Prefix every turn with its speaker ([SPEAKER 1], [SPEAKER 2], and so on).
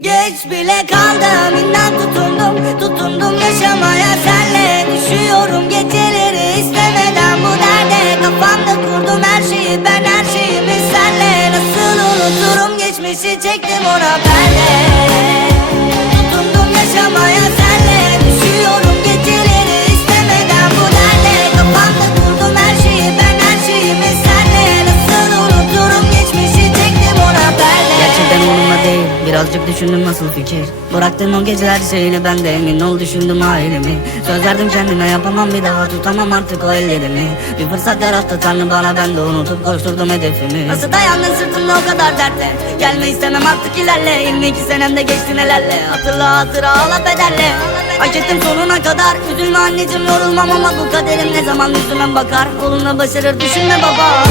[SPEAKER 1] Geç bile kaldım inan tutundum Tutundum yaşamaya. Senle Düşüyorum geceleri istemeden. Bu derde Kafamda kurdum her şeyi ben her şeyimi senle Nasıl unuturum geçmişi çektim ona. Perde birazcık düşündüm nasıl fikir. Bıraktın o geceler şeyini ben de emin ol düşündüm ailemi. Söz verdim kendime yapamam bir daha tutamam artık o ellerimi. Bir fırsat yarattı tanrı bana ben de unutup koşturdum hedefimi. Nasıl dayandın sırtımda o kadar dertle Gelme istemem artık ilerle 22 senemde geçti nelerle. Hatırla hatıra ağla bedelle Hak ettim sonuna kadar Üzülme anneciğim yorulmam ama bu kaderim ne zaman yüzüme bakar? Koluna başarır düşünme baba